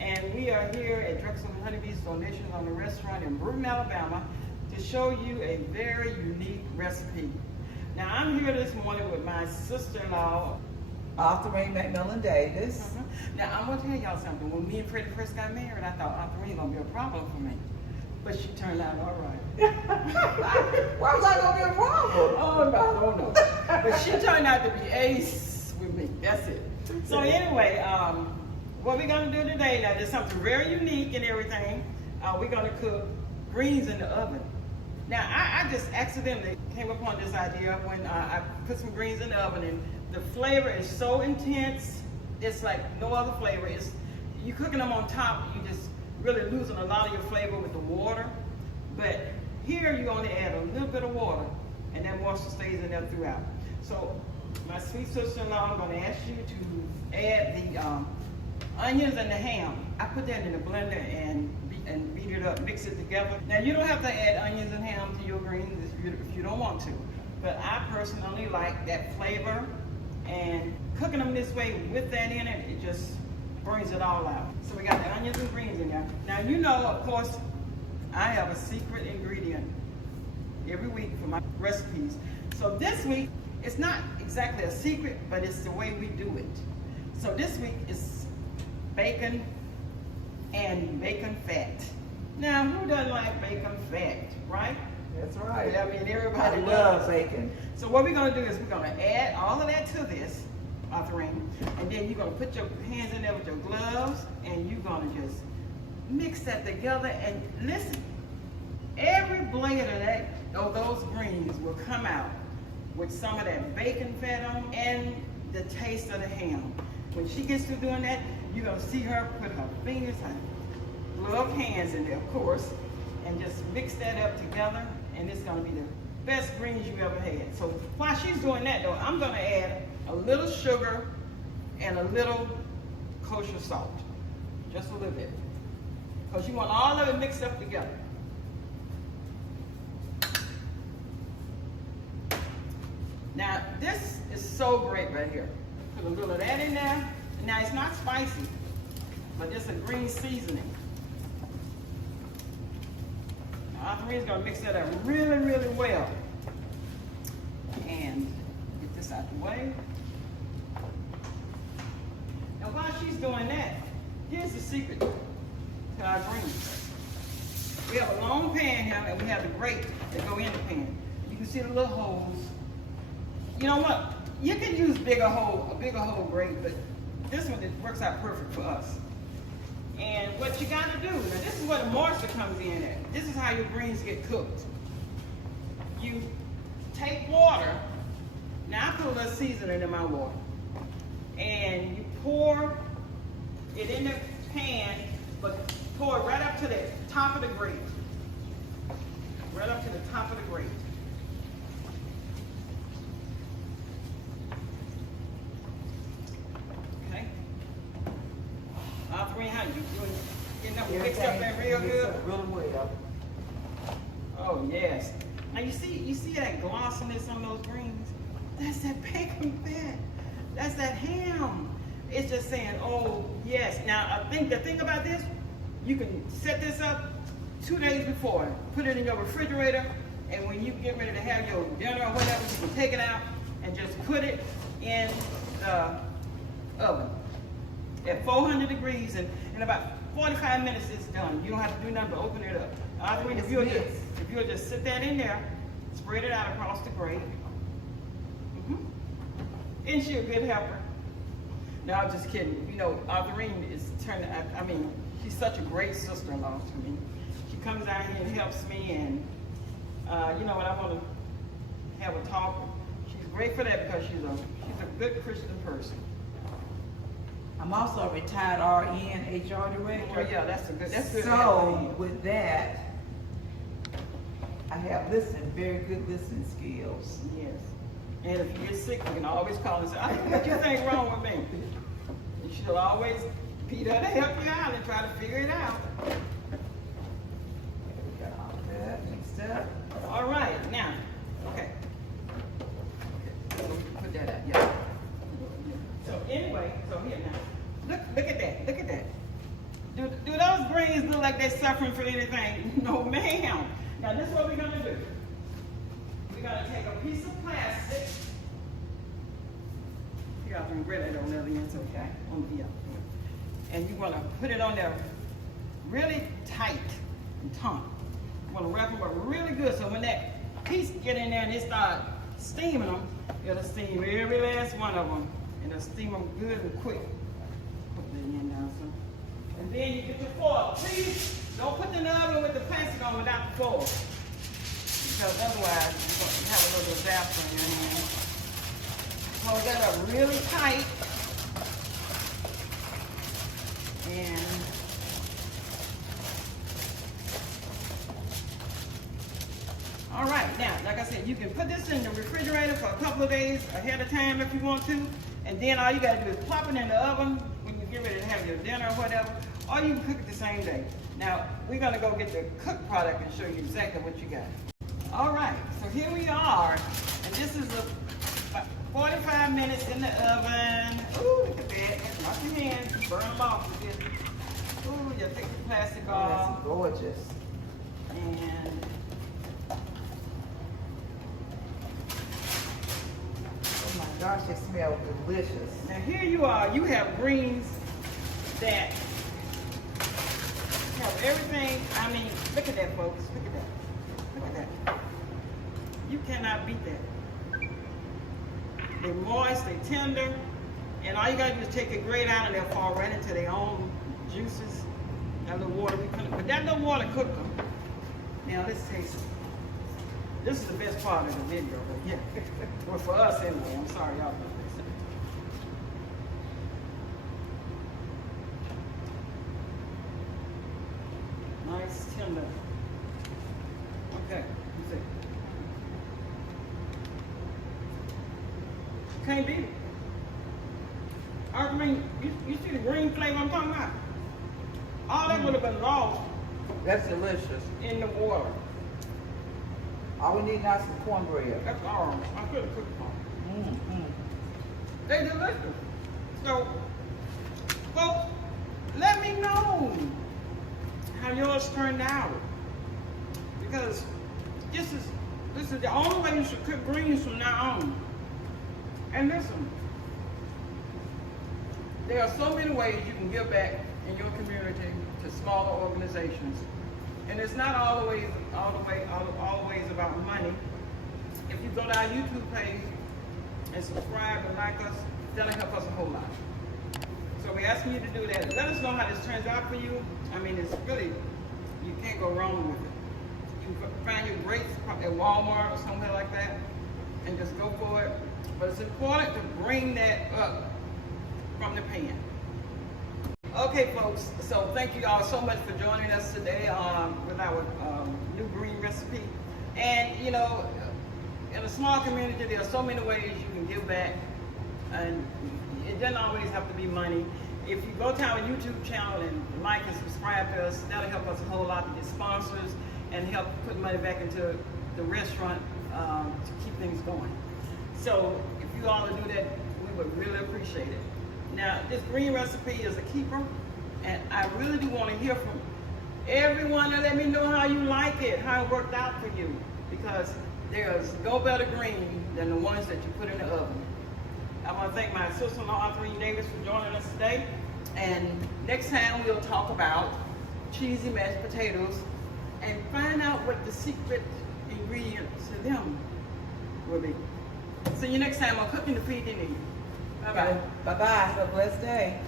and we are here at Drexell and Honeybee's Donations on the Restaurant in Brewton, Alabama to show you a very unique recipe. Now I'm here this morning with my sister-in-law, Arthurine McMillan Davis. Now I'm gonna tell y'all something. When me and Freddie first got married, I thought Arthurine gonna be a problem for me. But she turned out all right. Why was I gonna be a problem? Oh, no, I don't know. But she turned out to be ace with me. That's it. So anyway, what we're gonna do today, now there's something very unique and everything. We're gonna cook greens in the oven. Now I just accidentally came upon this idea when I put some greens in the oven, and the flavor is so intense. It's like no other flavor. It's, you cooking them on top, you just really losing a lot of your flavor with the water. But here you only add a little bit of water, and that moisture stays in there throughout. So my sweet sister-in-law, I'm going to ask you to add the onions and the ham. I put that in the blender and beat it up, mix it together. Now you don't have to add onions and ham to your greens if you don't want to, but I personally like that flavor, and cooking them this way with that in it, it just brings it all out. So we got the onions and greens in there. Now you know, of course, I have a secret ingredient every week for my recipes. So this week, it's not exactly a secret, but it's the way we do it. So this week is bacon and bacon fat. Now, who doesn't like bacon fat, right? That's right. I mean, everybody loves bacon. So what we're gonna do is we're gonna add all of that to this, Arthurine, and then you're gonna put your hands in there with your gloves, and you're gonna just mix that together. And listen, every blade of those greens will come out with some of that bacon fat on them and the taste of the ham. When she gets through doing that, you're gonna see her put her fingers, her gloved hands in there, of course, and just mix that up together, and it's gonna be the best greens you ever had. So while she's doing that though, I'm gonna add a little sugar and a little kosher salt, just a little bit, because you want all of it mixed up together. Now this is so great right here. Put a little of that in there. Now it's not spicy, but it's a green seasoning. Now Arthurine's gonna mix that up really, really well. And get this out the way. Now while she's doing that, here's the secret to our greens. We have a long pan here, and we have the grate that go in the pan. You can see the little holes. You know what? You can use a bigger hole grate, but this one, it works out perfect for us. And what you gotta do, now this is where the moisture comes in at. This is how your greens get cooked. You take water, now I put a little seasoning in my water, and you pour it in the pan, but pour it right up to the top of the grate. Right up to the top of the grate. Okay? Arthurine, how you doing? Getting up mixed up that real good? Really well. Oh yes. Now you see that glossiness on those greens? That's that bacon fat. That's that ham. It's just saying, oh yes. Now I think the thing about this, you can set this up 2 days before. Put it in your refrigerator, and when you get ready to have your dinner or whatever, you can take it out and just put it in the oven at 400 degrees, and in about 45 minutes it's done. You don't have to do nothing but open it up. Arthurine, if you'll just sit that in there, spread it out across the grate. Isn't she a good helper? No, I'm just kidding. You know, Arthurine is turning, I mean, she's such a great sister-in-law to me. She comes out here and helps me, and you know, when I want to have a talk, she's great for that because she's a good Christian person. I'm also a retired RN HR director. Oh yeah, that's good. So with that, I have very good listening skills. Yes. And if you get sick, you can always call and say, what do you think wrong with me? You should always be there to help you out and try to figure it out. We got all that mixed up. All right, now, okay. So we can put that out, yeah. So anyway, so here now, look at that. Do those greens look like they're suffering for anything? No, ma'am. Now this is what we're gonna do. We're gonna take a piece of plastic. Here, I can grate it on the other end, okay? And you wanna put it on there really tight and taut. You wanna wrap them up really good, so when that piece get in there and it start steaming them, it'll steam every last one of them. And it'll steam them good and quick. Put that in now, so. And then you get your foil. Please don't put it in the oven with the plastic on without the foil. Because otherwise you're going to have a little disaster in your hand. Hold that up really tight. And all right, now, like I said, you can put this in the refrigerator for a couple of days ahead of time if you want to. And then all you gotta do is pop it in the oven when you get ready to have your dinner or whatever. Or you can cook it the same day. Now, we're gonna go get the cooked product and show you exactly what you got. All right, so here we are. And this is about 45 minutes in the oven. Ooh, look at that. Wash your hands, burn them off with this. Ooh, you take the plastic off. That's gorgeous. And oh my gosh, it smells delicious. now here you are, you have greens that have everything. I mean, look at that, folks. Look at that. Look at that. You cannot beat that. They're moist, they're tender, and all you gotta do is take a grate out and they'll fall right into their own juices. That little water we put in, but that little water cooked them. Now let's taste it. This is the best part of the video, but yeah. Well, for us anyway. I'm sorry y'all about this. Nice, tender. Okay, you see. Can't beat it. I mean, you see the green flavor I'm talking about? All that would have been lost That's delicious. in the water. All we need now is some cornbread. That's all. I could have cooked them. Mm-hmm. They delicious. So, folks, let me know how yours turned out. Because this is the only way you should cook greens from now on. And listen, there are so many ways you can give back in your community to smaller organizations. And it's not always about money. If you go to our YouTube page and subscribe and like us, that'll help us a whole lot. So we're asking you to do that. Let us know how this turns out for you. I mean, it's really, you can't go wrong with it. You can find your grates at Walmart or somewhere like that and just go for it. But it's important to bring that up from the pan. Okay, folks, so thank you all so much for joining us today with our new green recipe. And, you know, in a small community, there are so many ways you can give back, and it doesn't always have to be money. If you go to our YouTube channel and like and subscribe to us, that'll help us a whole lot to get sponsors and help put money back into the restaurant to keep things going. So if you all would do that, we would really appreciate it. Now, this green recipe is a keeper, and I really do want to hear from everyone and let me know how you like it, how it worked out for you, because there's no better green than the ones that you put in the oven. I want to thank my sister-in-law, Aunt Davis, for joining us today, and next time we'll talk about cheesy mashed potatoes and find out what the secret ingredients to them will be. See you next time on Cooking to Feed the Needy. Bye-bye. Bye-bye. Have a blessed day.